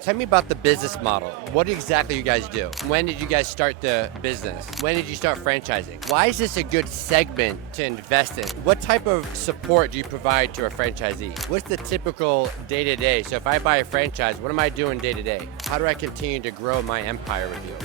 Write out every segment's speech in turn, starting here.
Tell me about the business model. What exactly you guys do? When did you guys start the business? When did you start franchising? Why is this a good segment to invest in? What type of support do you provide to a franchisee? What's the typical day-to-day? So if I buy a franchise, what am I doing day-to-day? How do I continue to grow my empire with you?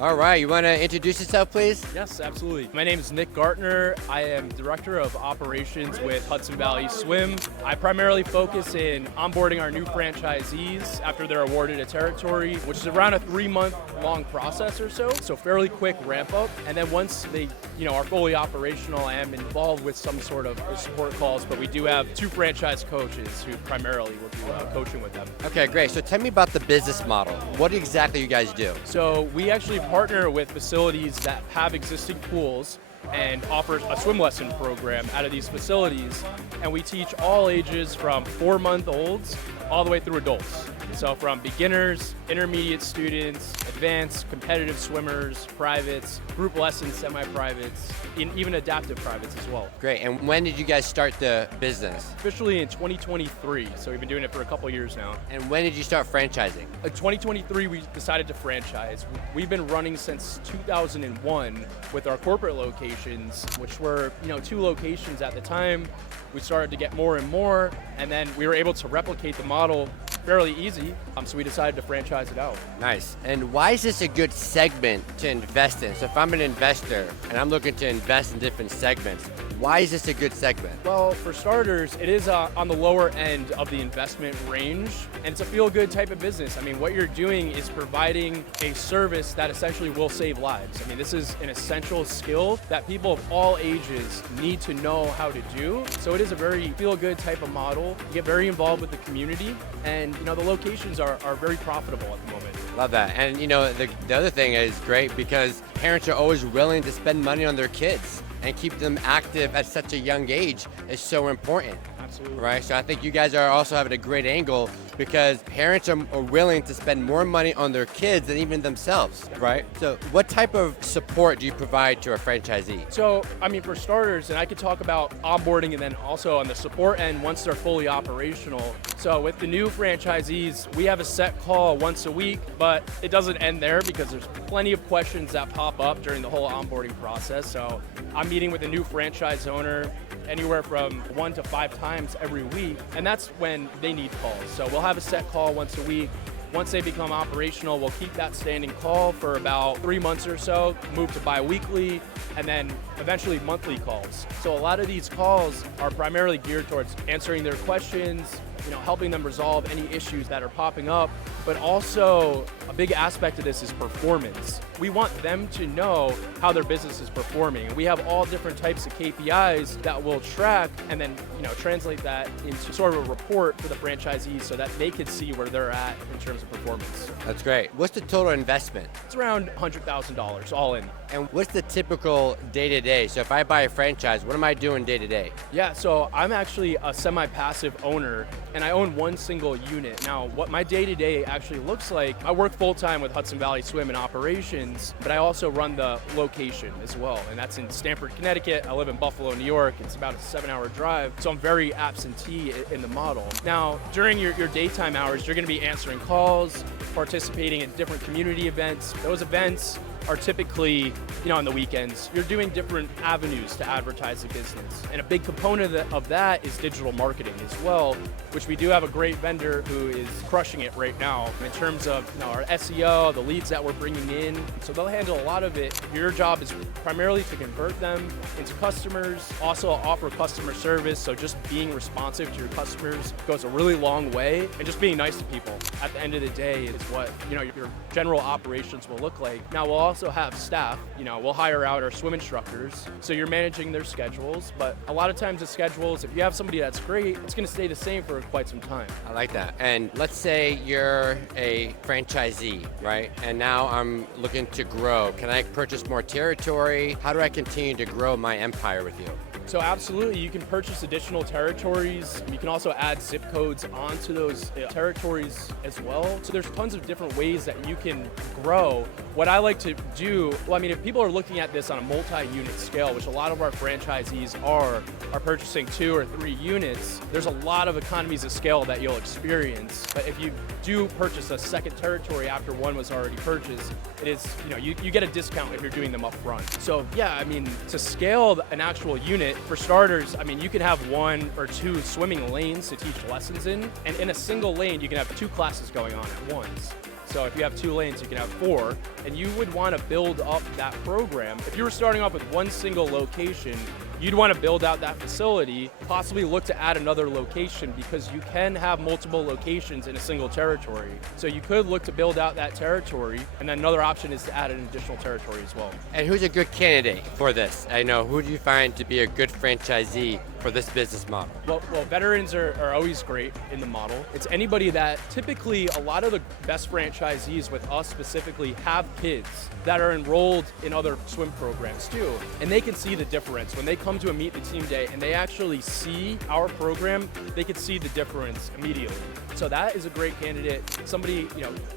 All right, you want to introduce yourself, please? Yes, absolutely. My name is Nick Gartner. I am Director of Operations with Hudson Valley Swim. I primarily focus in onboarding our new franchisees after they're awarded a territory, which is around a 3-month long process or so fairly quick ramp up. And then once they are fully operational, I am involved with some sort of support calls, but we do have 2 franchise coaches who primarily will do coaching with them. Okay, great. So tell me about the business model. What exactly you guys do? So we actually partner with facilities that have existing pools and offer a swim lesson program out of these facilities. And we teach all ages from 4-month-olds all the way through adults. So from beginners, intermediate students, advanced, competitive swimmers, privates, group lessons, semi-privates, and even adaptive privates as well. Great. And when did you guys start the business? Officially in 2023, so we've been doing it for a couple years now. And when did you start franchising? In 2023, we decided to franchise. We've been running since 2001 with our corporate locations, which were 2 locations at the time. We started to get more and more, and then we were able to replicate the model fairly easy, so we decided to franchise it out. Nice. And why is this a good segment to invest in? So if I'm an investor and I'm looking to invest in different segments, why is this a good segment? Well, for starters, it is on the lower end of the investment range, and it's a feel-good type of business. I mean, what you're doing is providing a service that essentially will save lives. I mean, this is an essential skill that people of all ages need to know how to do. So it is a very feel-good type of model. You get very involved with the community, and the locations are very profitable at the moment. Love that. And the other thing is great because parents are always willing to spend money on their kids, and keep them active at such a young age is so important. Absolutely. Right? So I think you guys are also having a great angle because parents are willing to spend more money on their kids than even themselves, right? So what type of support do you provide to a franchisee? So, I mean, for starters, and I could talk about onboarding and then also on the support end once they're fully operational. So with the new franchisees, we have a set call once a week, but it doesn't end there because there's plenty of questions that pop up during the whole onboarding process. So I'm meeting with a new franchise owner anywhere from 1 to 5 times every week, and that's when they need calls. So we'll have a set call once a week. Once they become operational, we'll keep that standing call for about 3 months or so, move to bi-weekly, and then eventually monthly calls. So a lot of these calls are primarily geared towards answering their questions, helping them resolve any issues that are popping up, but also a big aspect of this is performance. We want them to know how their business is performing. We have all different types of KPIs that we'll track and then translate that into sort of a report for the franchisees so that they can see where they're at in terms of performance. That's great. What's the total investment? It's around $100,000 all in. And what's the typical day-to-day? So if I buy a franchise, what am I doing day-to-day? Yeah, so I'm actually a semi-passive owner, and I own 1 single unit. Now, what my day-to-day actually looks like, I work full-time with Hudson Valley Swim in operations, but I also run the location as well, and that's in Stamford, Connecticut. I live in Buffalo, New York. It's about a 7-hour drive, so I'm very absentee in the model. Now, during your daytime hours, you're gonna be answering calls, participating in different community events. Those events are typically, on the weekends. You're doing different avenues to advertise the business. And a big component of that is digital marketing as well, which we do have a great vendor who is crushing it right now in terms of our SEO, the leads that we're bringing in. So they'll handle a lot of it. Your job is primarily to convert them into customers, also offer customer service. So just being responsive to your customers goes a really long way, and just being nice to people at the end of the day is what your general operations will look like. Now we'll also have staff. We'll hire out our swim instructors, so you're managing their schedules, but a lot of times the schedules, if you have somebody that's great, it's gonna stay the same for quite some time. I like that. And let's say you're a franchisee, right? And now I'm looking to grow. Can I purchase more territory? How do I continue to grow my empire with you? So absolutely, you can purchase additional territories. You can also add zip codes onto those territories as well. So there's tons of different ways that you can grow. What I like to do, well, I mean, if people are looking at this on a multi-unit scale, which a lot of our franchisees are purchasing 2 or 3 units, there's a lot of economies of scale that you'll experience. But if you do purchase a second territory after one was already purchased, it is, you get a discount if you're doing them up front. So yeah, I mean, to scale an actual unit, for starters, I mean, you can have 1 or 2 swimming lanes to teach lessons in, and in a single lane, you can have 2 classes going on at once. So if you have 2 lanes, you can have 4, and you would want to build up that program. If you were starting off with one single location, you'd want to build out that facility, possibly look to add another location, because you can have multiple locations in a single territory. So you could look to build out that territory, and then another option is to add an additional territory as well. And who's a good candidate for this? I know, who do you find to be a good franchisee for this business model? Well, veterans are always great in the model. It's anybody that typically, a lot of the best franchisees with us specifically have kids that are enrolled in other swim programs too. And they can see the difference. When they come to a meet the team day and they actually see our program, they can see the difference immediately. So that is a great candidate. Somebody,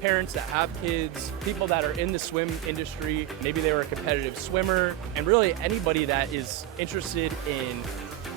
parents that have kids, people that are in the swim industry, maybe they were a competitive swimmer, and really anybody that is interested in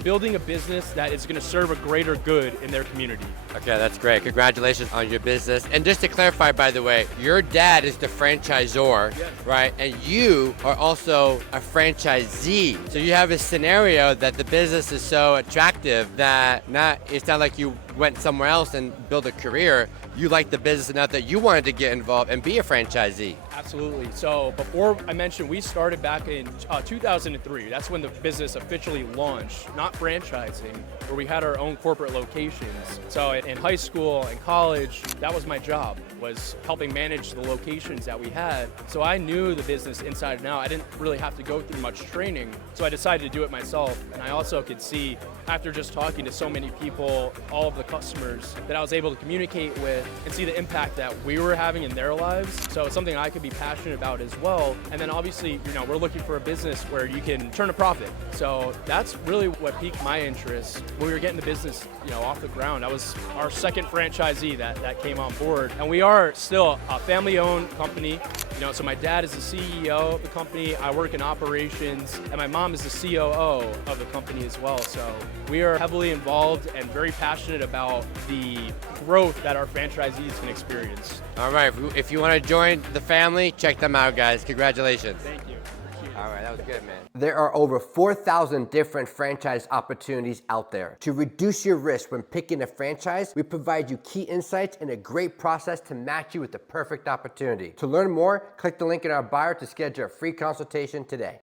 building a business that is going to serve a greater good in their community. Okay, that's great. Congratulations on your business. And just to clarify, by the way, your dad is the franchisor, Yes. right? And you are also a franchisee. So you have a scenario that the business is so attractive that it's not like you went somewhere else and built a career. You like the business enough that you wanted to get involved and be a franchisee. Absolutely. So before I mentioned, we started back in 2003. That's when the business officially launched, not franchising, where we had our own corporate locations. So in high school and college, that was my job, was helping manage the locations that we had. So I knew the business inside and out. I didn't really have to go through much training. So I decided to do it myself. And I also could see, after just talking to so many people, all of the customers that I was able to communicate with and see the impact that we were having in their lives. So it's something I could be passionate about as well. And then obviously, we're looking for a business where you can turn a profit. So that's really what piqued my interest when we were getting the business, off the ground. I was our second franchisee that came on board. And we are still a family-owned company. So my dad is the CEO of the company, I work in operations, and my mom is the COO of the company as well. So we are heavily involved and very passionate about the growth that our franchisees can experience. All right, if you want to join the family, check them out, guys. Congratulations. Thank you. All right, that was good, man. There are over 4,000 different franchise opportunities out there. To reduce your risk when picking a franchise, we provide you key insights and a great process to match you with the perfect opportunity. To learn more, click the link in our bio to schedule a free consultation today.